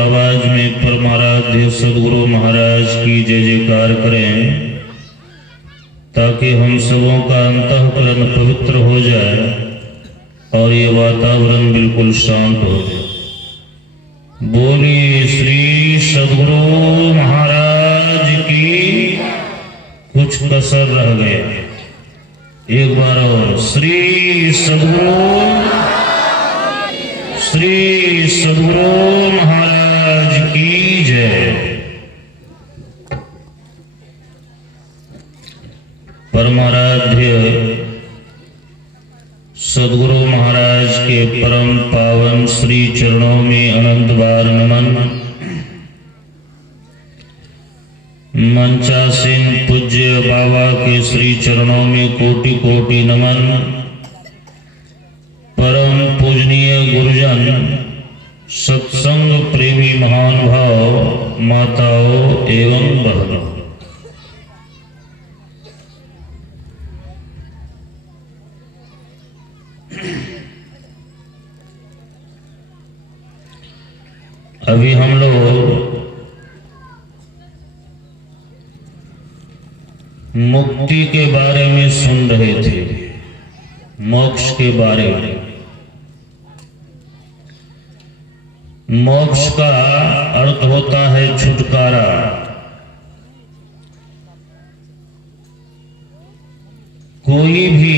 आवाज में परमाराध्य सदगुरु महाराज की जय जयकार करें, ताकि हम सबों का अंतःकरण पवित्र हो जाए और ये वातावरण बिल्कुल शांत हो जाए। बोलिए श्री सदगुरु महाराज की। कुछ कसर रह गया, एक बार और श्री सदगुरु महाराज की जय। परमाराध्य सदगुरु महाराज के परम पावन श्री चरणों में अनंत बार नमन। मंचासीन पूज्य बाबा के श्री चरणों में कोटि कोटि नमन। परम पूजनीय गुरुजन, सत्संग प्रेमी महान भाव, माताओं एवं बहनों, अभी हम लोग मुक्ति के बारे में सुन रहे थे, मोक्ष के बारे में। मोक्ष का अर्थ होता है छुटकारा। कोई भी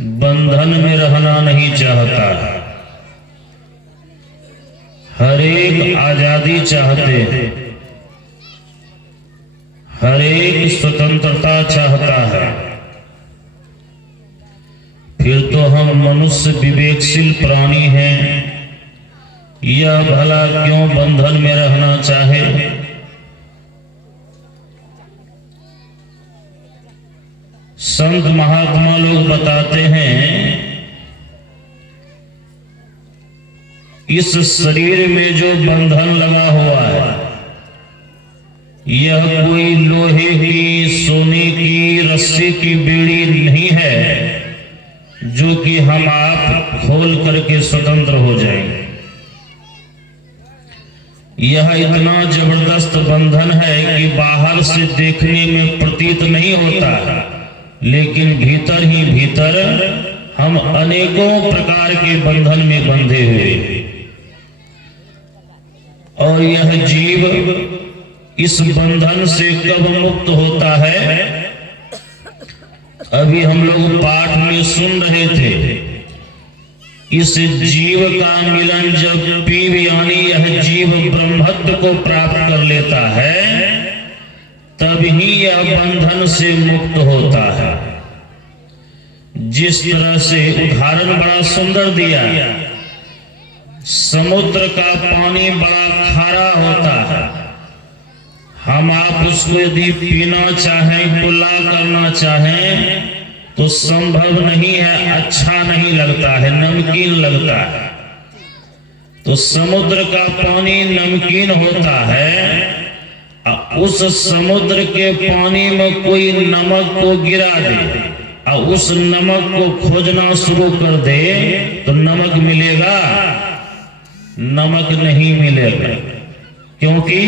बंधन में रहना नहीं चाहता है, हर एक आजादी चाहते हैं, हर एक स्वतंत्रता चाहता है। फिर तो हम मनुष्य विवेकशील प्राणी हैं, यह भला क्यों बंधन में रहना चाहे। संत महात्मा लोग बताते हैं, इस शरीर में जो बंधन लगा हुआ है, यह कोई लोहे की, सोने की, रस्सी की बेड़ी नहीं है जो कि हम आप खोल करके स्वतंत्र हो जाएंगे। यह इतना जबरदस्त बंधन है कि बाहर से देखने में प्रतीत नहीं होता, लेकिन भीतर ही भीतर हम अनेकों प्रकार के बंधन में बंधे हुए। और यह जीव इस बंधन से कब मुक्त होता है, अभी हम लोग पाठ में सुन रहे थे। इस जीव का मिलन जब पीव यानी यह जीव ब्रह्मत्व को प्राप्त कर लेता है, तब ही यह बंधन से मुक्त होता है। जिस तरह से उदाहरण बड़ा सुंदर दिया, समुद्र का पानी बड़ा खारा होता है, हम आप उसको यदि पीना चाहें, कुल्ला करना चाहें तो संभव नहीं है, अच्छा नहीं लगता है, नमकीन लगता है। तो समुद्र का पानी नमकीन होता है। उस समुद्र के पानी में कोई नमक को गिरा दे और उस नमक को खोजना शुरू कर दे तो नमक मिलेगा? नमक नहीं मिलेगा, क्योंकि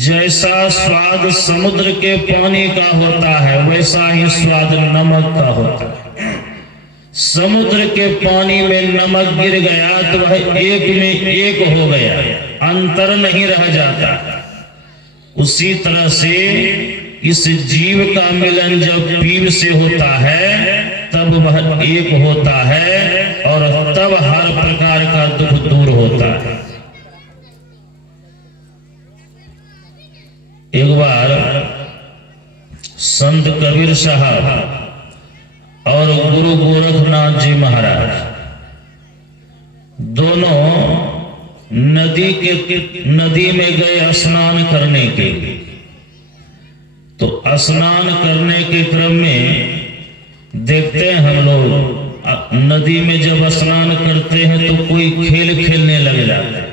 जैसा स्वाद समुद्र के पानी का होता है, वैसा ही स्वाद नमक का होता है। समुद्र के पानी में नमक गिर गया तो वह एक में एक हो गया, अंतर नहीं रह जाता। उसी तरह से इस जीव का मिलन जब पीव से होता है, तब वह एक होता है और तब हर प्रकार का दुख दूर होता है। एक बार संत कबीर साहब और गुरु गोरखनाथ जी महाराज दोनों नदी में गए स्नान करने के लिए। तो स्नान करने के क्रम में देखते हैं हम लोग नदी में जब स्नान करते हैं तो कोई खेल खेलने लग जाता है।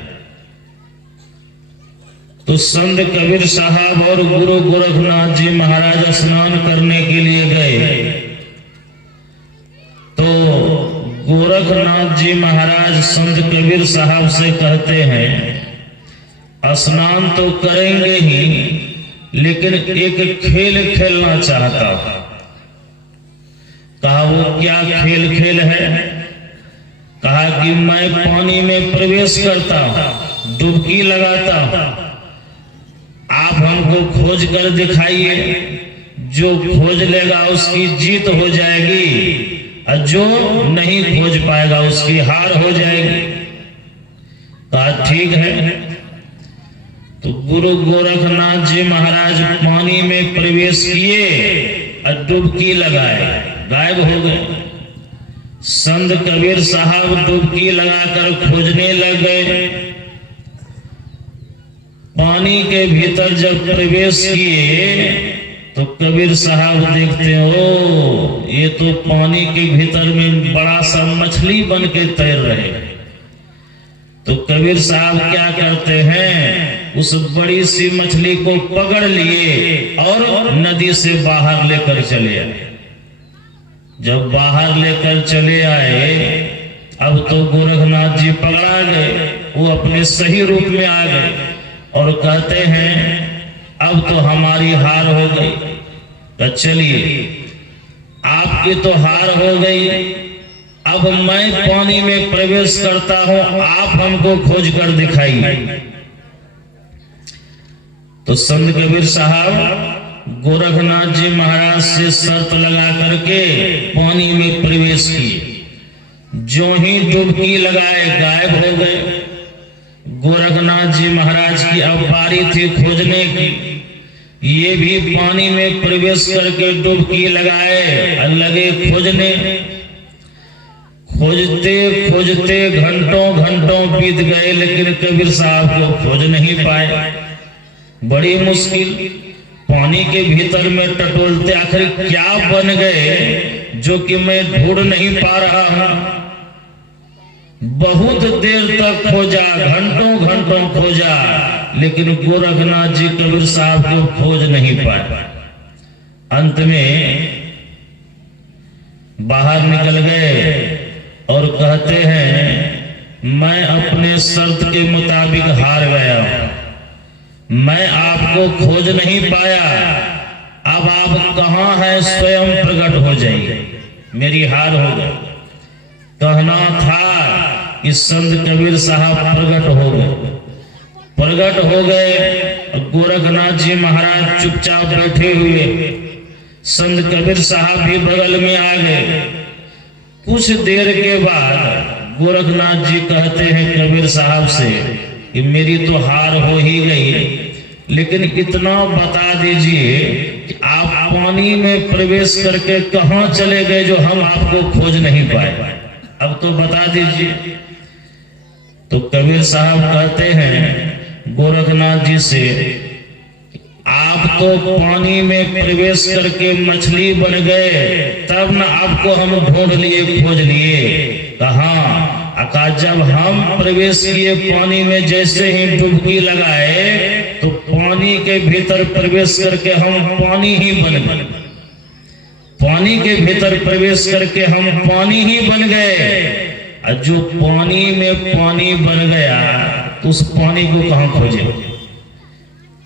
तो संत कबीर साहब और गुरु गोरखनाथ जी महाराज स्नान करने के लिए गए। तो गोरखनाथ जी महाराज संत कबीर साहब से कहते हैं स्नान तो करेंगे ही, लेकिन एक खेल खेलना चाहता हूं। कहा वो क्या खेल है? कहा कि मैं पानी में प्रवेश करता हूं, डुबकी लगाता हूं, आप हमको खोज कर दिखाइए, जो खोज लेगा उसकी जीत हो जाएगी और जो नहीं खोज पाएगा उसकी हार हो जाएगी। कहा ठीक है। तो गुरु गोरखनाथ जी महाराज पानी में प्रवेश किए और डुबकी लगाए, गायब हो गए। संत कबीर साहब डुबकी लगाकर खोजने लग गए। पानी के भीतर जब प्रवेश किए तो कबीर साहब देखते हो ये तो पानी के भीतर में बड़ा सा मछली बन के तैर रहे। तो कबीर साहब क्या करते हैं, उस बड़ी सी मछली को पकड़ लिए और नदी से बाहर लेकर चले आए। जब बाहर लेकर चले आए, अब तो गोरखनाथ जी पकड़ा गए, वो अपने सही रूप में आ गए और कहते हैं अब तो हमारी हार हो गई। तो चलिए आपकी तो हार हो गई, अब मैं पानी में प्रवेश करता हूं, आप हमको खोज कर दिखाइए। तो संत कबीर साहब गोरखनाथ जी महाराज से शर्त लगा करके पानी में प्रवेश किए। जो ही डुबकी लगाए गायब हो गए। गोरखनाथ जी महाराज की अब बारी थी खोजने की। ये भी पानी में प्रवेश करके डुबकी लगाए और लगे खोजने। खोजते खोजते घंटों बीत गए, लेकिन कबीर साहब को खोज नहीं पाए। बड़ी मुश्किल, पानी के भीतर में टटोलते आखिर क्या बन गए जो कि मैं ढूंढ नहीं पा रहा हूं। बहुत देर तक खोजा, घंटों खोजा, लेकिन गोरखनाथ जी कबीर साहब को खोज नहीं पाए। अंत में बाहर निकल गए और कहते हैं मैं अपने शर्त के मुताबिक हार गया हूं, मैं आपको खोज नहीं पाया, अब आप कहां हैं स्वयं प्रकट हो जाइए, मेरी हार हो गई। कहना था कि संत कबीर साहब प्रकट हो गए। गोरखनाथ जी महाराज चुपचाप बैठे हुए, संत कबीर साहब भी बगल में आ गए। कुछ देर के बाद गोरखनाथ जी कहते हैं कबीर साहब से कि मेरी तो हार हो ही गई, लेकिन इतना बता दीजिए कि आप पानी में प्रवेश करके कहां चले गए जो हम आपको खोज नहीं पाए, अब तो बता दीजिए। तो कबीर साहब कहते हैं गोरखनाथ जी से आप तो पानी में प्रवेश करके मछली बन गए, तब ना आपको हम ढूंढ लिए, खोज लिए। कहा जब हम प्रवेश किए पानी में, जैसे ही डुबकी लगाए तो पानी के भीतर प्रवेश करके हम पानी ही बन गए। पानी के भीतर प्रवेश करके हम पानी ही बन गए। और जो पानी में पानी बन गया तो उस पानी को कहां खोजे?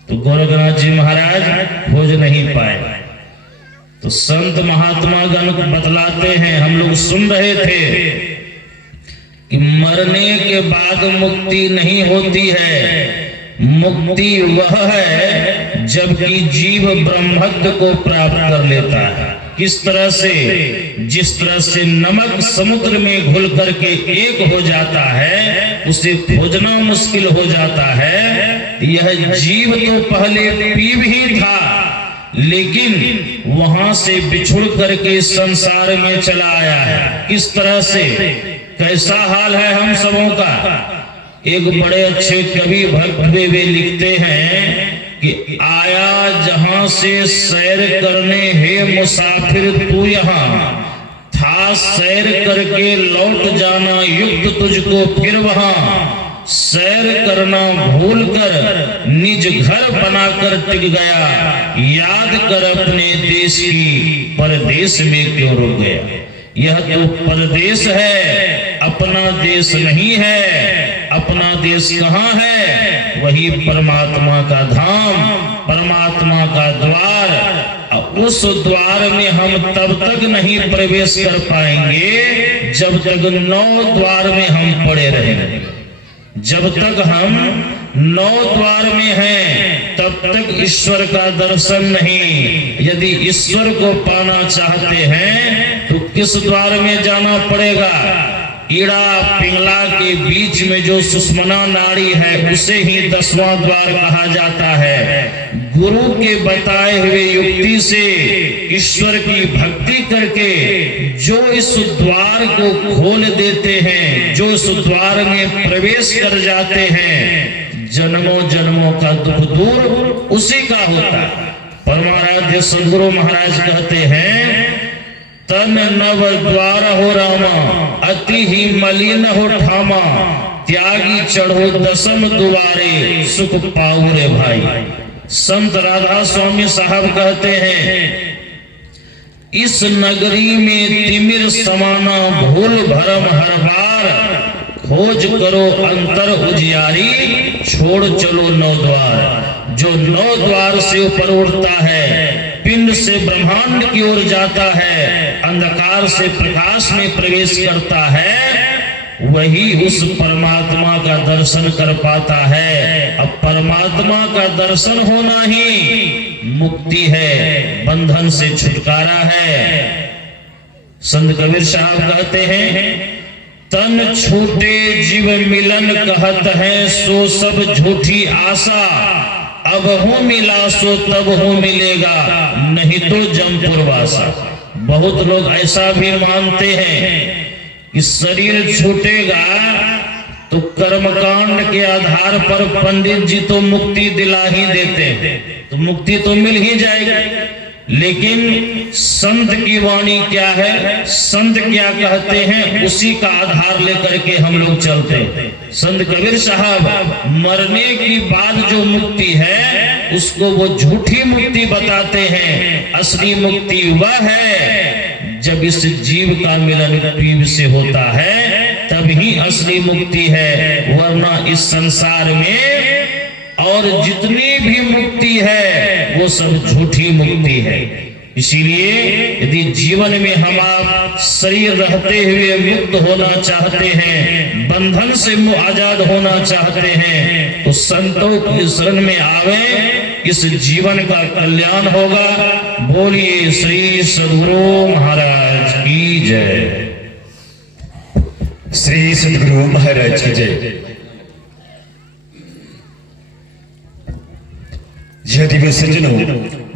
तो गोरखनाथ जी महाराज खोज नहीं पाए। तो संत महात्मा गण बतलाते हैं, हम लोग सुन रहे थे कि मरने के बाद मुक्ति नहीं होती है, मुक्ति वह है जबकि जीव ब्रह्मत्व को प्राप्त कर लेता है। किस तरह से? जिस तरह से नमक समुद्र में घुल करके एक हो जाता है, उसे खोजना मुश्किल हो जाता है। यह जीव तो पहले पीव ही था, लेकिन वहां से बिछुड़ करके संसार में चला आया है। किस तरह से? कैसा हाल है हम सबों का? एक बड़े अच्छे कवि भक्त वे लिखते हैं कि आया जहां से सैर करने, हे मुसाफिर तू यहाँ, था सैर करके लौट जाना युक्त तुझको फिर वहां, सैर करना भूल कर निज घर बनाकर टिक गया, याद कर अपने देश की परदेश में क्यों रुक गया। यह तो परदेश है, अपना देश नहीं है। अपना देश कहाँ है? वही परमात्मा का धाम, परमात्मा का द्वार। उस द्वार में हम तब तक नहीं प्रवेश कर पाएंगे जब तक 9 द्वार में हम पड़े रहेंगे। जब तक हम 9 द्वार में हैं तब तक ईश्वर का दर्शन नहीं। यदि ईश्वर को पाना चाहते हैं तो किस द्वार में जाना पड़ेगा? ईड़ा पिंगला के बीच में जो सुषुम्ना नाड़ी है उसे ही 10वां द्वार कहा जाता है। गुरु के बताए हुए युक्ति से ईश्वर की भक्ति करके जो इस द्वार को खोल देते हैं, जो इस द्वार में प्रवेश कर जाते हैं, जन्मों जन्मों का दुख दूर उसी का होता है। परमाराध्य सदगुरु महाराज कहते हैं, तन नव द्वार हो रामा, अति ही मलिन हो ठामा, त्यागी चढ़ो 10म दुआरे, सुख पाऊ रे भाई। संत राधा स्वामी साहब कहते हैं, इस नगरी में तिमिर समाना भूल भरम हर बार, खोज करो अंतर उजियारी, छोड़ चलो 9 द्वार। जो 9 द्वार से ऊपर उठता है, पिंड से ब्रह्मांड की ओर जाता है, अंधकार से प्रकाश में प्रवेश करता है, वही उस परमात्मा का दर्शन कर पाता है। अब परमात्मा का दर्शन होना ही मुक्ति है, बंधन से छुटकारा है। संत कबीर साहब कहते हैं, तन छूटे जीव मिलन कहत है, सो सब झूठी आशा, अब हो मिला सो तब हो मिलेगा, नहीं तो जमपुरवासा। बहुत लोग ऐसा भी मानते हैं कि शरीर छूटेगा तो कर्मकांड के आधार पर पंडित जी तो मुक्ति दिला ही देते हैं, तो मुक्ति तो मिल ही जाएगी। लेकिन संत की वाणी क्या है, संत क्या कहते हैं, उसी का आधार लेकर के हम लोग चलते हैं। संत कबीर साहब मरने की बाद जो मुक्ति है उसको वो झूठी मुक्ति बताते हैं। असली मुक्ति वह है जब इस जीव का मिलन पीव से होता है, तभी असली मुक्ति है। वरना इस संसार में और जितनी भी मुक्ति है वो सब झूठी मुक्ति है। इसीलिए यदि जीवन में हम आप शरीर रहते हुए मुक्त होना चाहते हैं, बंधन से आजाद होना चाहते हैं, तो संतों की शरण में आवे, इस जीवन का कल्याण होगा। बोलिए श्री सद्गुरु महाराज की जय। श्री सद्गुरु महाराज की जय। यह दिव्य सज्जनों,